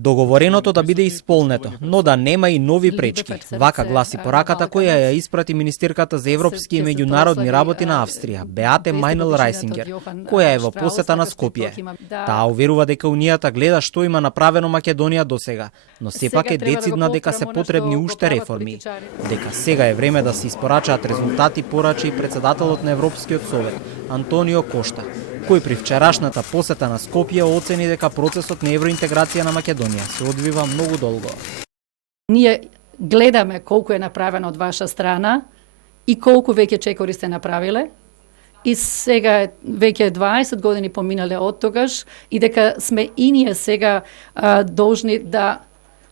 Договореното да биде исполнето, но да нема и нови пречки. Вака гласи пораката која ја испрати министерката за европски и меѓународни работи на Австрија, Беате Мајнел-Рајсингер, која е во посета на Скопје. Таа уверува дека Унијата гледа што има направено Македонија досега, но сепак е децидна дека се потребни уште реформи. Дека сега е време да се испорачаат резултати, порача и председателот на Европскиот совет, Антонио Кошта, кој при вчерашната посета на Скопје оцени дека процесот на евроинтеграција на Македонија се одвива многу долго. Ние гледаме колку е направено од ваша страна и колку веќе чекори сте направиле. И сега е веќе 20 години поминале од тогаш и дека сме и ние сега должни да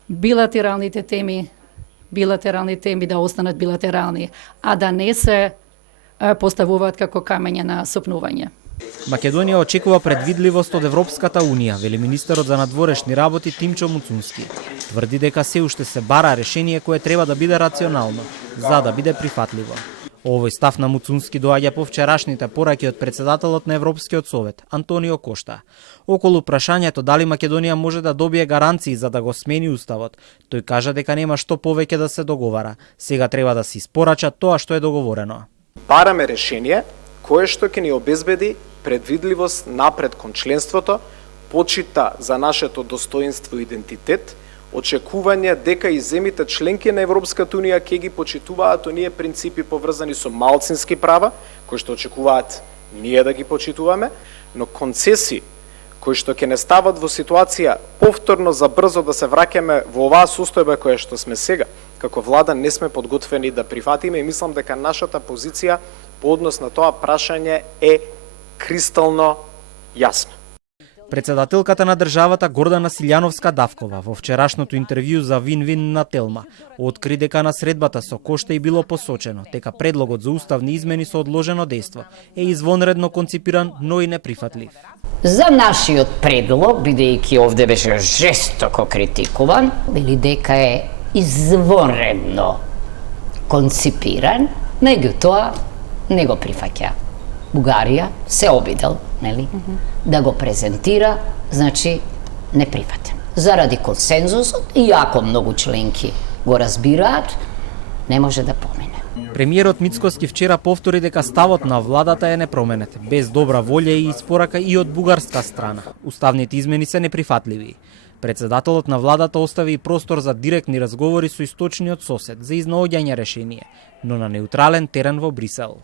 билатералните теми да останат билатерални, а да не се поставуваат како камења на сопнување. Македонија очекува предвидливост од Европската Унија, вели министерот за надворешни работи Тимчо Муцунски. Тврди дека се уште се бара решение кое треба да биде рационално, за да биде прифатливо. Овој став на Муцунски доаѓа по вчерашните пораки од председателот на Европскиот совет, Антонио Кошта. Околу прашањето дали Македонија може да добие гаранции за да го смени уставот, тој кажа дека нема што повеќе да се договара. Сега треба да се испорача тоа што е договорено. Бараме решение кое што ќе ни обезбеди предвидливост напред кон членството, почита за нашето достоинство и идентитет, очекување дека и земите членки на Европската Унија ќе ги почитуваат оние принципи поврзани со малцински права, кои што очекуваат ние да ги почитуваме, но концесии кои што ќе не стават во ситуација повторно за брзо да се враќаме во оваа состојба која што сме сега, како влада не сме подготвени да прифатиме и мислам дека нашата позиција по однос на тоа прашање е кристално јасна. Председателката на државата Гордана Силјановска-Давкова во вчерашното интервју за Вин-Вин на Телма откри дека на средбата со Кошта и било посочено дека предлогот за уставни измени со одложено дејство е извонредно конципиран, но и неприфатлив. За нашиот предлог, бидејќи овде беше жестоко критикуван, вели дека е извонредно конципиран, меѓутоа не го прифаќа. Бугарија се обидел, нели, да го презентира, значи не прифатен. Заради консензусот, иако многу членки го разбираат, не може да помине. Премиерот Мицкоски вчера повтори дека ставот на владата е непроменет, без добра волја и испорака и од бугарска страна. Уставните измени се неприфатливи. Председателот на владата остави и простор за директни разговори со источниот сосед за изнаоѓање решение, но на неутрален терен во Брисел.